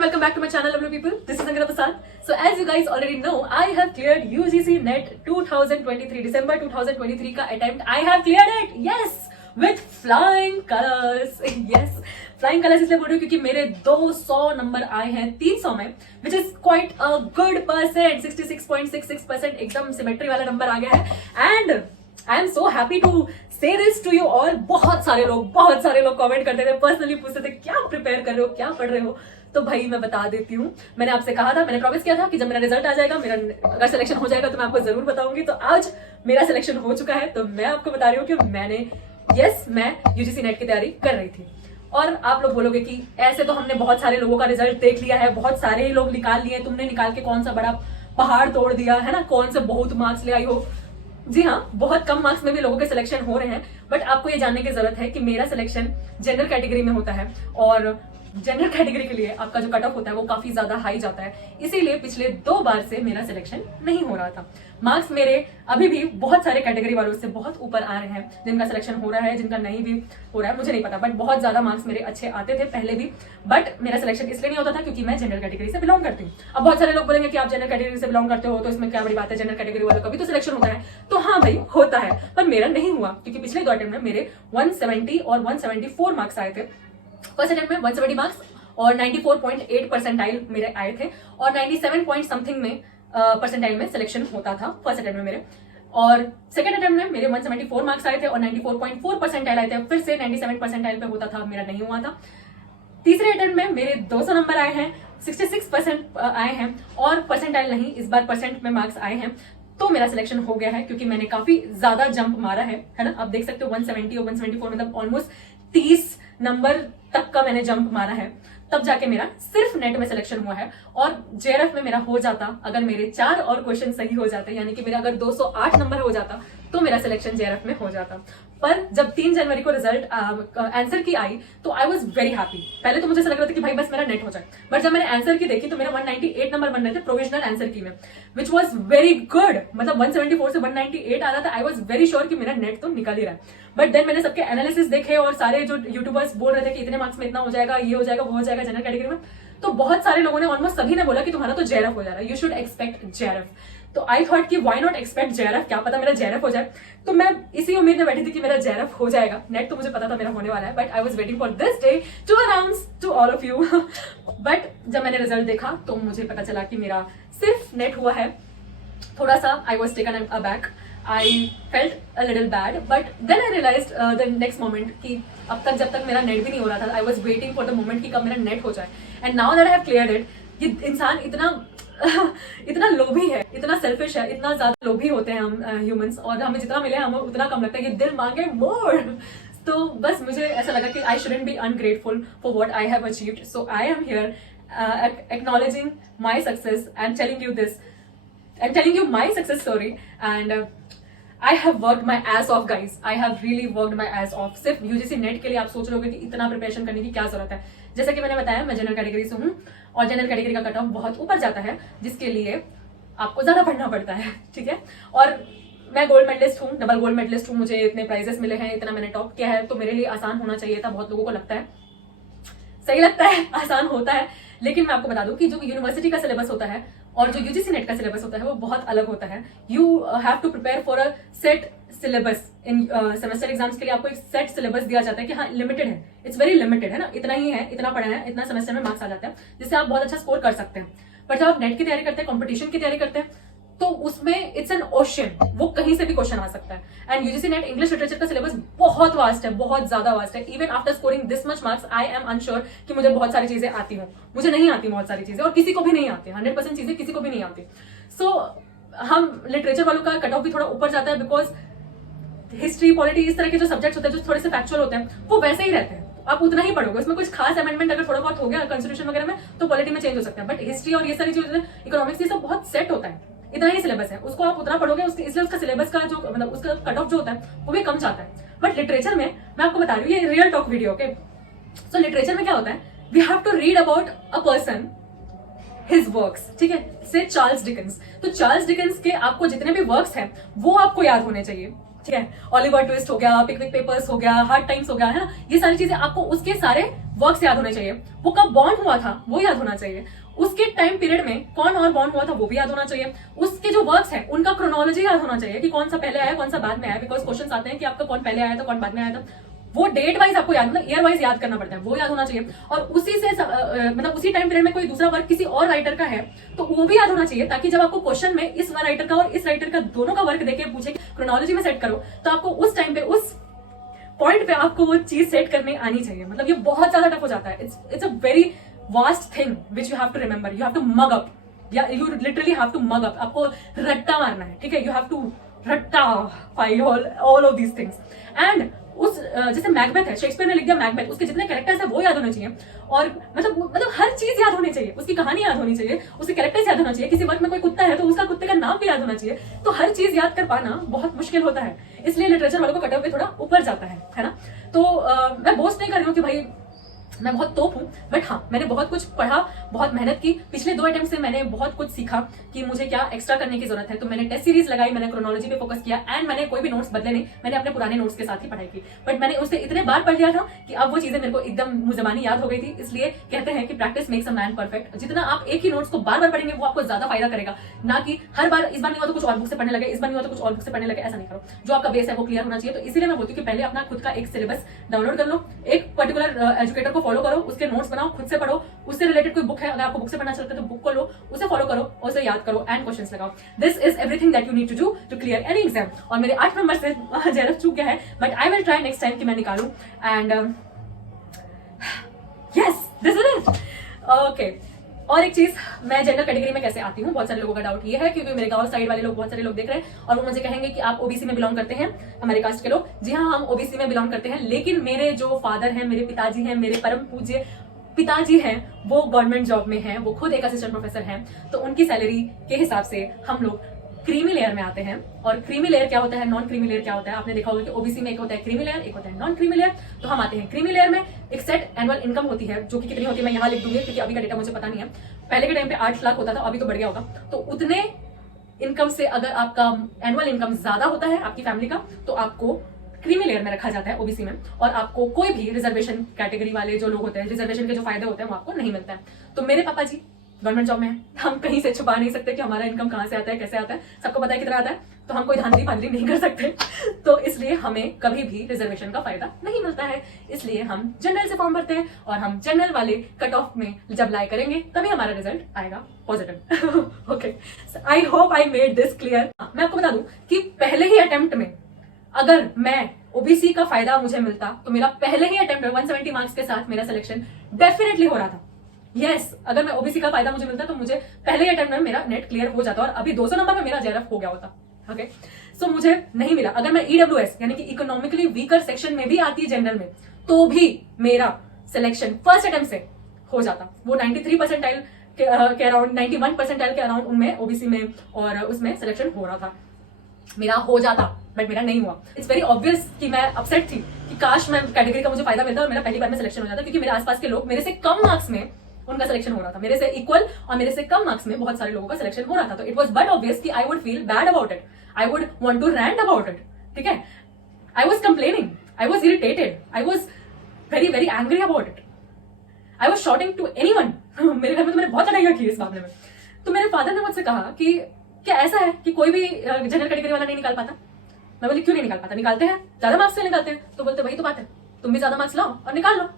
and welcome back to my channel, lovely people. This is Ankita Prasad. So as you guys already know, I have cleared UGC NET 2023, December 2023 का attempt. I have cleared it, yes, with flying colors. Yes, flying colors इसलिए बोल रही हूँ क्योंकि मेरे 200 number आए हैं 300 में, which is quite a good percent, 66.66% एकदम सिमेट्री वाला नंबर आ गया है. And I am so happy to say this to you all. बहुत सारे लोग कमेंट करते थे, पर्सनली पूछते थे क्या प्रिपेयर कर रहे हो, क्या पढ़ रहे हो. तो भाई मैं बता देती हूँ, मैंने आपसे कहा था, मैंने प्रॉमिस किया था कि जब मेरा रिजल्ट आ जाएगा, मेरा अगर सिलेक्शन हो जाएगा तो मैं आपको जरूर बताऊंगी. तो आज मेरा सिलेक्शन हो चुका है, तो मैं आपको बता रही हूँ कि मैं यूजीसी नेट की तैयारी कर रही थी. और आप लोग बोलोगे कि ऐसे तो हमने बहुत सारे लोगों का रिजल्ट देख लिया है, बहुत सारे ही लोग निकाल लिए, तुमने निकाल के कौन सा बड़ा पहाड़ तोड़ दिया है ना, कौन से बहुत मार्क्स ले आई हो. जी हाँ, बहुत कम मार्क्स में भी लोगों के सिलेक्शन हो रहे हैं, बट आपको ये जानने की जरूरत है कि मेरा सिलेक्शन जनरल कैटेगरी में होता है और जनरल कैटेगरी के लिए आपका जो कट ऑफ होता है वो काफी ज्यादा हाई जाता है. इसीलिए पिछले 2 बार से मेरा सिलेक्शन नहीं हो रहा था. मार्क्स मेरे अभी भी बहुत सारे कैटेगरी वालों से बहुत ऊपर आ रहे हैं, जिनका सिलेक्शन हो रहा है, जिनका नहीं भी हो रहा है मुझे नहीं पता, बट बहुत ज्यादा मार्क्स मेरे अच्छे आते थे पहले भी. बट मेरा सिलेक्शन इसलिए नहीं होता था क्योंकि मैं जनरल कैटेगरी से बिलोंग करती हूँ. अब बहुत सारे लोग बोलेंगे कि आप जनरल कैटेगरी से बिलोंग करते हो तो इसमें क्या बड़ी बात है, जनरल कैटेगरी वालों का भी तो सिलेक्शन होता है. तो हाँ भाई होता है, पर मेरा नहीं हुआ क्योंकि पिछले 2 अटेम्प्ट में मेरे 170 और 174 मार्क्स आए थे. फर्स्ट अटेम्प्ट में 170 मार्क्स और 94.8 परसेंटाइल मेरे आए थे और 97 पॉइंट समथिंग में परसेंटाइल में सिलेक्शन होता था फर्स्ट अटेम्प्ट में मेरे. और सेकंड अटेम्प्ट में मेरे 174 मार्क्स आए थे और 94.4 परसेंटाइल आए थे, फिर से 97 परसेंटाइल पे होता था, मेरा नहीं हुआ था. तीसरे अटेम्प्ट में मेरे 200 नंबर आए हैं, 66% आए हैं और परसेंटाइल नहीं, इस बार परसेंट में मार्क्स आए हैं. तो मेरा सिलेक्शन हो गया है क्योंकि मैंने काफी ज्यादा जंप मारा है ना. आप देख सकते हो 170 और 174 मतलब ऑलमोस्ट 30 नंबर तक का मैंने जंप मारा है, तब जाके मेरा सिर्फ नेट में सिलेक्शन हुआ है. और जेआरएफ में मेरा हो जाता, अगर मेरे 4 और क्वेश्चन सही हो जाते, यानी कि मेरा अगर 208 नंबर हो जाता तो मेरा सिलेक्शन जेआरएफ में हो जाता. पर जब 3 जनवरी को रिजल्ट आंसर की आई तो आई वॉज वेरी हैप्पी. पहले तो मुझे ऐसा लग रहा था कि भाई बस मेरा नेट हो जाए, बट जब मैंने आंसर की देखी तो मेरा 198 नंबर बन रहे थे प्रोविजनल आंसर की में, विच वॉज वेरी गुड. मतलब 174 से 198 आ रहा था. आई वॉज वेरी श्योर कि मेरा नेट तो निकल ही रहा है. बट देन मैंने सबके एनालिसिस देखे और सारे जो यूट्यूबर्स बोल रहे थे कि इतने मार्क्स में इतना हो जाएगा, ये हो जाएगा, वो हो जाएगा जनरल कैटेगरी में, तो बहुत सारे लोगों ने, ऑलमोस्ट सभी ने बोला कि तुम्हारा तो जेआरएफ हो जा रहा है, यू शुड एक्सपेक्ट जेआरएफ. तो आई थॉट कि व्हाई नॉट एक्सपेक्ट जेआरएफ, क्या पता मेरा जेआरएफ हो जाए. तो मैं इसी उम्मीद में बैठी थी कि मेरा जेआरएफ हो जाएगा. नेट तो मुझे पता था मेरा होने वाला है, but I was waiting for this day to announce to all of you. But जब मैंने रिजल्ट देखा तो मुझे पता चला कि मेरा सिर्फ नेट हुआ है. थोड़ा सा I was taken aback, I felt a little bad, but then I realised the next moment कि अब तक जब तक मेरा नेट भी नहीं हो रहा था, I was waiting for the moment कि कब मेरा नेट हो जाए. And now that I have cleared it, ये इंसान इतना लोभी है, इतना सेल्फिश है, इतना ज्यादा लोभी होते हैं हम ह्यूमंस, और हमें जितना मिले हमें उतना कम लगता है, ये दिल मांगे मोर. तो बस मुझे ऐसा लगा कि I shouldn't be ungrateful for what I have achieved. So I am here acknowledging my success and telling you this and telling you my success story. And I have worked my ass off guys, I have really worked my ass off. सिर्फ UGC net के लिए आप सोच रहे होगे कि इतना preparation करने की क्या जरूरत है. जैसा कि मैंने बताया, मैं जनरल कैटेगरी से हूँ और जनरल कैटेगरी का कट ऑफ बहुत ऊपर जाता है, जिसके लिए आपको ज्यादा पढ़ना पड़ता है, ठीक है. और मैं गोल्ड मेडलिस्ट हूँ, डबल गोल्ड मेडलिस्ट हूँ, मुझे इतने प्राइजेस मिले हैं, इतना मैंने टॉप किया है, तो मेरे लिए आसान होना चाहिए था. बहुत लोगों को लगता है, सही लगता है, आसान होता है, लेकिन मैं आपको बता दूं कि जो यूनिवर्सिटी का सिलेबस होता है और जो यूजीसी नेट का सिलेबस होता है वो बहुत अलग होता है. You have to prepare for a set syllabus. इन सेमेस्टर एग्जाम्स के लिए आपको एक सेट सिलेबस दिया जाता है कि हाँ लिमिटेड है, इट्स वेरी लिमिटेड है ना, इतना ही है, इतना पढ़ना है, इतना सेमेस्टर में मार्क्स आ जाते हैं जिससे आप बहुत अच्छा स्कोर कर सकते हैं. पर जब आप नेट की तैयारी करते हैं, कॉम्पिटिशन की तैयारी करते हैं, तो उसमें इट्स एन ओशन, वो कहीं से भी क्वेश्चन आ सकता है. And UGC net English literature का सिलेबस बहुत वास्ट है, बहुत ज्यादा वास्ट है. Even after scoring this much marks I am unsure कि मुझे बहुत सारी चीजें आती हूँ. मुझे नहीं आती बहुत सारी चीजें, और किसी को भी नहीं आती, 100% चीजें किसी को भी नहीं आती. सो हम लिटरेचर वालों का कट ऑफ भी थोड़ा ऊपर जाता है, बिकॉज हिस्ट्री, पॉलिटी, इस तरह के जो सब्जेक्ट्स होते हैं जो थोड़े से फैक्चुअल होते हैं वो वैसे ही रहते हैं, आप उतना ही पढ़ोगे. उसमें कुछ खास अमेंडमेंट अगर थोड़ा बहुत हो गया कॉन्स्टिट्यूशन वगैरह में तो पॉलिटी में चेंज हो सकता है, बट हिस्ट्री और ये सारी चीजें, इकोनॉमिक्स, ये सब बहुत सेट होता है, इतना ही सिलेबस है, उसको आप उतना पढ़ोगे, इसलिए उसका सिलेबस का जो मतलब उसका कट ऑफ जो होता है वो भी कम जाता है. बट लिटरेचर में मैं आपको बता रही हूँ, ये real talk video, okay. So literature में क्या होता है, we have to read about a person, his works, ठीक है, से चार्ल्स डिकेंस. तो चार्ल्स डिकेंस के आपको जितने भी वर्क्स हैं वो आपको याद होने चाहिए. ठीक है, ओलिवर ट्विस्ट हो गया, पिकनिक पेपर्स हो गया, हार्ड टाइम्स हो गया, है ना, ये सारी चीजें आपको उसके सारे वर्क्स याद होने चाहिए। वो कब बॉर्न हुआ था वो याद होना चाहिए, उसके टाइम पीरियड में कौन और बॉर्न हुआ था वो भी याद होना चाहिए, उसके जो वर्क्स है उनका क्रोनोलॉजी याद होना चाहिए कि कौन सा पहले आया कौन सा बाद में आया, बिकॉज क्वेश्चन आते हैं कि आपका कौन पहले आया था कौन बाद में आया था, वो डेट वाइज आपको याद, मतलब ईयर वाइज याद करना पड़ता है, वो याद होना चाहिए। और उसी से मतलब उसी टाइम पीरियड में कोई दूसरा वर्क किसी और राइटर का है तो वो भी याद होना चाहिए, ताकि जब आपको क्वेश्चन में इस राइटर का और इस राइटर का दोनों का वर्क देके पूछे क्रोनोलॉजी में सेट करो, तो आपको उस टाइम पे उस पॉइंट पे आपको वो चीज सेट करने आनी चाहिए। मतलब ये बहुत ज्यादा टफ हो जाता है, it's a very vast thing which you have to remember, you have to mug up, या you literally have to mug up, आपको रट्टा मारना है, ठीक है, यू हैव टू रट्टा फाइल all of these things. And उस जैसे मैकबेथ है, शेक्सपियर ने लिख दिया मैकबेथ, उसके जितने कैरेक्टर्स है वो याद होने चाहिए, और मतलब हर चीज याद होनी चाहिए, उसकी कहानी याद होनी चाहिए, उसके कैरेक्टर्स याद होना चाहिए, किसी वर्क में कोई कुत्ता है तो उसका कुत्ते का नाम भी याद होना चाहिए, तो हर चीज याद कर पाना बहुत मुश्किल होता है, इसलिए लिटरेचर वालों को कट ऑफ पे थोड़ा ऊपर जाता है ना। तो मैं बोस्ट नहीं कर रही हूँ कि भाई मैं बहुत तोप हूँ, बट हाँ मैंने बहुत कुछ पढ़ा, बहुत मेहनत की, पिछले 2 अटेम्प्ट से मैंने बहुत कुछ सीखा कि मुझे क्या एक्स्ट्रा करने की जरूरत है, तो मैंने टेस्ट सीरीज लगाई, मैंने क्रोनोलॉजी पे फोकस किया, एंड मैंने कोई भी नोट्स बदले नहीं, मैंने अपने पुराने नोट्स के साथ ही पढ़ाई की, बट मैंने उसे इतने बार पढ़ लिया था कि अब वो चीजें मेरे को एकदम मुंह-ज़बानी याद हो गई थी। इसलिए कहते हैं कि practice makes a man perfect, जितना आप एक ही नोट्स को बार बार पढ़ेंगे वो आपको ज्यादा फायदा करेगा, ना कि हर बार इस बार नहीं हुआ तो कुछ और बुक से पढ़ने लगे, इस बार नहीं हुआ तो कुछ और बुक से पढ़ने लगे, ऐसा नहीं करो, जो आपका बेस है वो क्लियर होना चाहिए। तो इसीलिए मैं बोलती हूँ कि पहले अपना खुद का एक सिलेबस डाउनलोड कर लो, एक पर्टिकुलर एजुकेटर को फॉलो करो, उसके नोट्स बनाओ, खुद से पढ़ो, उससे रिलेटेड कोई बुक है अगर आपको बुक से पढ़ना चलता है तो बुक को लो, उसे फॉलो करो और उसे याद करो एंड क्वेश्चंस लगाओ। This is everything that you need to do to clear any exam. और मेरे 8 नंबर से जेआरएफ चूक गया है, but I will try next time कि मैं निकालूं, and yes this is it. Okay, और एक चीज, मैं जेंडर कैटेगरी में कैसे आती हूँ, बहुत सारे लोगों का डाउट ये है, क्योंकि मेरे गांव साइड वाले लोग बहुत सारे लोग देख रहे हैं और वो मुझे कहेंगे कि आप ओबीसी में बिलोंग करते हैं, हमारे कास्ट के लोग। जी हाँ, हम ओबीसी में बिलोंग करते हैं, लेकिन मेरे जो फादर हैं, मेरे पिताजी हैं, मेरे परम पूज्य पिताजी हैं, वो गवर्नमेंट जॉब में हैं, वो खुद एक असिस्टेंट प्रोफेसर हैं, तो उनकी सैलरी के हिसाब से हम लोग क्रीमी लेयर में आते हैं। और क्रीमी लेयर क्या होता है, नॉन क्रीमी लेयर क्या होता है, आपने देखा होगा कि ओबीसी में एक होता है क्रीमी लेयर, एक होता है नॉन क्रीमी लेयर। तो हम आते हैं क्रीमी लेयर में। एक सेट एनुअल इनकम होती है, जो कि कितनी होती है मैं यहाँ लिख दूंगी, क्योंकि अभी का डेटा मुझे पता नहीं है। पहले के टाइम पे 8 लाख होता था, अभी तो बढ़ गया होगा। तो उतने इनकम से अगर आपका एनुअल इनकम ज्यादा होता है आपकी फैमिली का, तो आपको क्रीमी लेयर में रखा जाता है ओबीसी में, और आपको कोई भी रिजर्वेशन कैटेगरी वाले जो लोग होते हैं, रिजर्वेशन के जो फायदे होते हैं वो आपको नहीं मिलता है। तो मेरे पापा जी गवर्नमेंट जॉब में है, हम कहीं से छुपा नहीं सकते कि हमारा इनकम कहाँ से आता है, कैसे आता है, सबको पता है कितना आता है, तो हम कोई धांधली फांधली नहीं कर सकते। तो इसलिए हमें कभी भी रिजर्वेशन का फायदा नहीं मिलता है, इसलिए हम जनरल से फॉर्म भरते हैं, और हम जनरल वाले कट ऑफ में जब लाई करेंगे तभी हमारा रिजल्ट आएगा positive. Okay, I hope I made this clear. मैं आपको बता दूं कि पहले ही अटेम्प्ट में अगर मैं ओबीसी का फायदा मुझे मिलता तो मेरा पहले ही अटेम्प्ट में 170 मार्क्स के साथ मेरा सिलेक्शन डेफिनेटली हो रहा था। यस, अगर मैं ओबीसी का फायदा मुझे मिलता तो मुझे पहले ही अटेम्प्ट में मेरा नेट क्लियर हो जाता और अभी 200 नंबर में मेरा जेआरएफ हो गया होता। ओके, सो मुझे नहीं मिला। अगर मैं ईडब्ल्यूएस यानी कि इकोनॉमिकली वीकर सेक्शन में भी आती है जनरल में, तो भी मेरा सिलेक्शन फर्स्ट अटेम्प्ट से हो जाता। वो 93 परसेंटाइल के अराउंड, 91 परसेंटाइल के अराउंड उनमें ओबीसी में और उसमें सिलेक्शन हो रहा था, मेरा हो जाता, बट मेरा नहीं हुआ। इट्स वेरी ऑब्वियस कि मैं अपसेट थी कि काश मैं कैटेगरी का मुझे फायदा मिलता और मेरा पहली बार में सिलेक्शन हो जाता, क्योंकि मेरे आसपास के लोग मेरे से कम मार्क्स में उनका सिलेक्शन हो रहा था, मेरे से इक्वल और मेरे से कम मार्क्स में बहुत सारे लोगों का सिलेक्शन हो रहा था। तो इट वाज बट ऑब्वियस कि I would feel bad about it, I would want to rant about it. ठीक है, I was complaining, I was irritated, I was very very angry about it, I was shouting to anyone. मेरे घर में तो मैंने बहुत लड़ाइयां की इस मामले में। तो मेरे फादर ने मुझसे कहा कि क्या ऐसा है कि कोई भी जनरल कैटेगरी वाला नहीं निकाल पाता? मैं बोली क्यों नहीं निकाल पाता, निकालते हैं, ज्यादा मार्क्स से निकालते हैं। तो बोलते वही तो बात है, तुम भी ज्यादा मार्क्स लाओ और निकाल लो।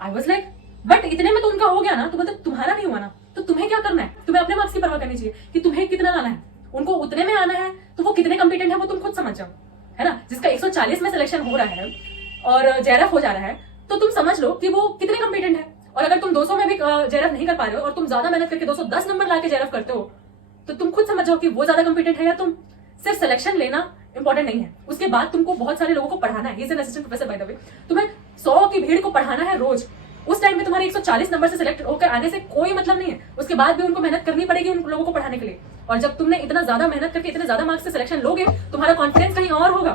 आई वाज लाइक बट इतने में तो उनका हो गया ना। तो बोलते तुम्हारा नहीं हुआ ना, तो तुम्हें क्या करना है, तुम्हें अपने मार्क्स की परवाह करनी चाहिए कि तुम्हें कितना लाना है, उनको उतने में आना है, तो वो कितने कॉम्पिटेंट है वो तुम खुद समझ जाओ, है ना। जिसका 140 में सिलेक्शन हो रहा है और जेआरएफ हो जा रहा है, तो तुम समझ लो कि वो कितने कॉम्पिटेंट है। और अगर तुम 200 में भी जेआरएफ नहीं कर पा रहे हो और तुम ज्यादा मेहनत करके 210 नंबर लाके जेआरएफ करते हो, तो तुम खुद समझ जाओ कि वो ज्यादा कॉम्पिटेंट है या तुम। सिर्फ सिलेक्शन लेना इंपॉर्टेंट नहीं है, उसके बाद तुमको बहुत सारे लोगों को पढ़ाना है। He is an assistant professor by the way. तुम्हें 100 की भीड़ को पढ़ाना है रोज। उस टाइम में तुम्हारे 140 नंबर से सिलेक्ट होकर आने से कोई मतलब नहीं है, उसके बाद भी उनको मेहनत करनी पड़ेगी उन लोगों को पढ़ाने के लिए। और जब तुमने इतना ज्यादा मेहनत करके इतने ज्यादा मार्क्स से सिलेक्शन लोगे, तुम्हारा कॉन्फिडेंस कहीं और होगा।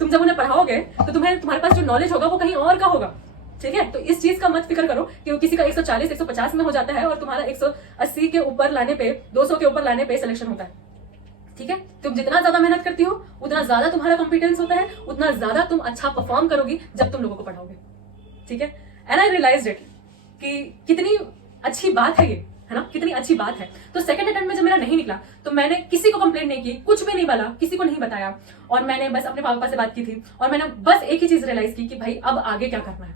तुम जब उन्हें पढ़ाओगे तो तुम्हारे पास जो नॉलेज होगा वो कहीं और का होगा। ठीक है, तो इस चीज का मत फिक्र करो कि किसी का 140 150 में हो जाता है और तुम्हारा 180 के ऊपर लाने पे, 200 के ऊपर लाने पे सिलेक्शन होता है। ठीक है, तुम जितना ज्यादा मेहनत करती हो उतना ज्यादा तुम्हारा कॉम्पिटेंस होता है, उतना ज्यादा तुम अच्छा परफॉर्म करोगी जब तुम लोगों को पढ़ाओगे। ठीक है, एंड आई रियलाइज्ड इट कि कितनी अच्छी बात है ये, है ना, कितनी अच्छी बात है। तो सेकंड अटेम्प्ट में जब मेरा नहीं निकला तो मैंने किसी को कंप्लेंट नहीं की, कुछ भी नहीं बोला, किसी को नहीं बताया, और मैंने बस अपने पापा से बात की थी और मैंने बस एक ही चीज रियलाइज की कि भाई अब आगे क्या करना है।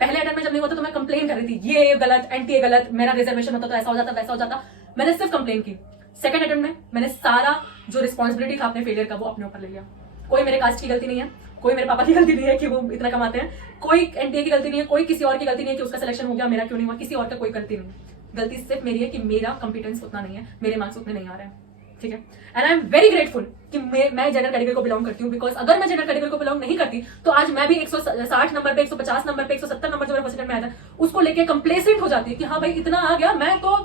पहले अटेम्प्ट में जब नहीं होता तो मैं कंप्लेन कर रही थी, ये गलत, एनटीए गलत, मेरा रिजर्वेशन होता तो ऐसा हो जाता वैसा हो जाता, मैंने सिर्फ कंप्लेन की। सेकंड अटेम्प्ट में मैंने सारा जो रिस्पॉन्सिबिलिटी था अपने फेलियर का वो अपने ऊपर ले लिया। कोई मेरे कास्ट की गलती नहीं है, कोई मेरे पापा की गलती नहीं है कि वो इतना कमाते हैं, कोई एनटीए की गलती नहीं है, कोई किसी और की गलती नहीं है कि उसका सिलेक्शन हो गया, मेरा क्यों नहीं हुआ, किसी और का कोई गलती नहीं है। गलती सिर्फ मेरी है कि मेरा कॉम्पिटेंस उतना नहीं है, मेरे मार्क्स उतने नहीं आ रहे हैं। ठीक है, and I am very grateful कि मैं जनरल कैटेगरी को बिलोंग करती हूँ, बिकॉज अगर मैं जनरल कैटेगरी को बिलोंग नहीं करती तो आज मैं भी 160 नंबर पे, 150 नंबर पे, 170 नंबर जो मेरे फर्स्ट में आया था उसको लेके कंप्लेसेंट हो जाती कि हाँ भाई इतना आ गया, मैं तो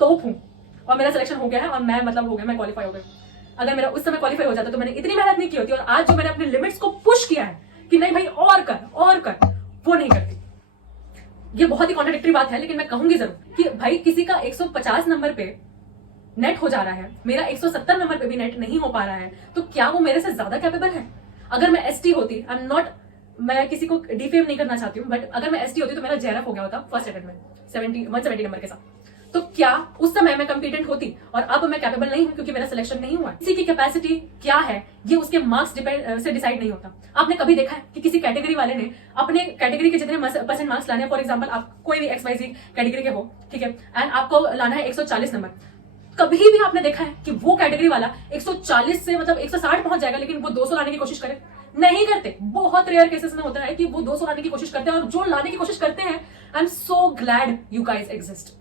तोप हूँ और मेरा सिलेक्शन हो गया है और मैं मतलब हो गया, मैं क्वालिफाई हो गई। अगर मेरा उस समय क्वालिफाई हो जाता तो मैंने इतनी मेहनत नहीं की होती, और आज जो मैंने अपने लिमिट्स को पुश किया है कि नहीं भाई और कर, वो नहीं करती। ये बहुत ही कॉन्ट्राडिक्टरी बात है, लेकिन मैं कहूंगी जरूर कि भाई किसी का 150 नंबर पे नेट हो जा रहा है, मेरा 170 नंबर पे भी नेट नहीं हो पा रहा है, तो क्या वो मेरे से ज्यादा कैपेबल है? अगर मैं एसटी होती, आई एम नॉट, मैं किसी को डिफेम नहीं करना चाहती हूँ, बट अगर मैं एसटी होती तो मेरा जेआरएफ हो गया होता फर्स्ट अटेम्प्ट में 170 नंबर के साथ। तो क्या उस समय मैं कॉम्पिटेंट होती और अब मैं कैपेबल नहीं हूं क्योंकि मेरा सिलेक्शन नहीं हुआ? किसी की कैपेसिटी क्या है ये उसके मार्क्स से डिसाइड नहीं होता। आपने कभी देखा है कि किसी कैटेगरी वाले ने अपने कैटेगरी के जितने परसेंट मार्क्स लाने हैं, फॉर एग्जांपल आप कोई भी XYZ कैटेगरी के हो, ठीक है, एंड आपको लाना है 140 नंबर, कभी भी आपने देखा है कि वो कैटेगरी वाला 140 से मतलब 160 पहुंच जाएगा लेकिन वो 200 लाने की कोशिश करे? नहीं करते। बहुत रेयर केसेस में होता है कि वो 200 लाने की कोशिश करते हैं, और जो लाने की कोशिश करते हैं, I am so glad you guys exist.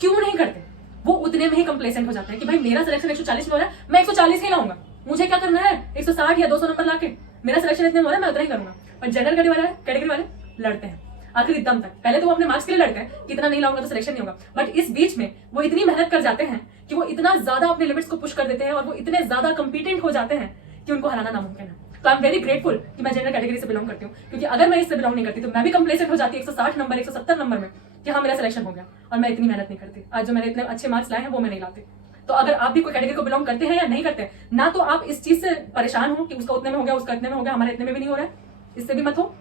क्यों नहीं करते? वो उतने में ही कंप्लेसेंट हो जाते हैं कि भाई मेरा सिलेक्शन 140 में हो रहा है, मैं 140 ही लाऊंगा, मुझे क्या करना है 160 या 200 नंबर लाके, मेरा सिलेक्शन इतने में हो रहा है, मैं उतना ही करूंगा। पर जनरल कैटेगरी वाले लड़ते हैं आखिरी दम तक। पहले तो वो अपने मार्क्स के लिए लड़ते हैं कि इतना नहीं लाऊंगा तो सिलेक्शन नहीं होगा, बट इस बीच में वो इतनी मेहनत कर जाते हैं कि वो इतना ज्यादा अपने लिमिट्स को पुश कर देते हैं और वो इतने ज्यादा कंपिटेंट हो जाते हैं कि उनको हराना नामुमकिन है। तो आई एम वेरी ग्रेटफुल कि मैं जनरल कैटेगरी से बिलोंग करती हूँ, क्योंकि अगर मैं इससे बिलोंग नहीं करती तो मैं भी कंप्लेसेंट हो जाती 160 नंबर 170 नंबर में कि हाँ मेरा सिलेक्शन हो गया, और मैं इतनी मेहनत नहीं करती। आज जो मैंने इतने अच्छे मार्क्स लाए हैं वो मैं नहीं लाती। तो अगर आप भी कोई कैटेगरी को बिलोंग करते हैं या नहीं करते, ना तो आप इस चीज से परेशान हो कि उसका उतने में हो गया, उसका इतने में हो गया, हमारा इतने में भी नहीं हो रहा है, इससे भी मत हो,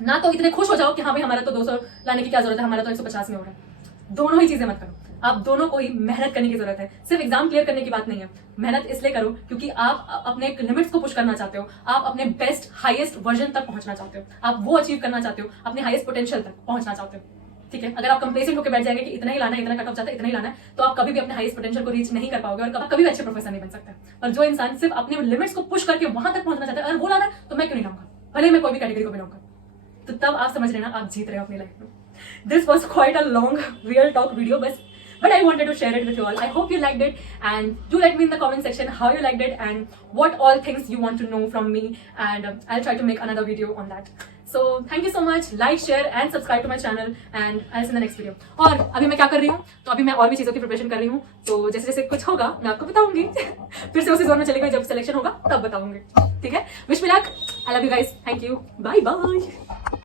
ना तो इतने खुश हो जाओ कि हाँ भाई हमारा तो 200 लाने की क्या जरूरत है, हमारा तो 150 में हो रहा है। दोनों ही चीजें मत करो, आप दोनों को ही मेहनत करने की जरूरत है। सिर्फ एग्जाम क्लियर करने की बात नहीं है, मेहनत इसलिए करो क्योंकि आप अपने लिमिट्स को पुश करना चाहते हो, आप अपने बेस्ट हाईएस्ट वर्जन तक पहुंचना चाहते हो, आप वो अचीव करना चाहते हो, अपने हाईएस्ट पोटेंशियल तक पहुंचना चाहते हो। ठीक है, अगर आप कंप्लेसेंट होकर बैठ जाएंगे कि इतना ही लाना है, इतना कट ऑफ जाता है, इतना ही लाना है, तो आप कभी भी अपने हाईएस्ट पोटेंशियल को रीच नहीं कर पाओगे और कभी भी अच्छे प्रोफेसर नहीं बन सकते। और जो इंसान सिर्फ अपने लिमिट्स को पुश करके वहां तक पहुंचना चाहता है, अगर वो लाना है तो मैं क्यों नहीं लाऊंगा, भले मैं कोई भी कैटेगरी को बिलोंग करूं, तो तब आप समझ लेना आप जीत रहे हो अपनी लाइफ में। This was quite a long real talk video, but I wanted to share it with you all. I hope you liked it, and do let me in the comment section how you liked it and what all things you want to know from me, and I'll try to make another video on that. So thank you so much. Like, share and subscribe to my channel, and I'll see you in the next video. और अभी मैं क्या कर रही हूँ, तो अभी मैं और भी चीज़ों की प्रिपरेशन कर रही हूँ, तो जैसे जैसे कुछ होगा मैं आपको बताऊंगी। फिर से उसी जोन में चलेगा, जब सिलेक्शन होगा तब बताऊंगी। ठीक है, wish me luck, I love you guys, thank you, bye bye.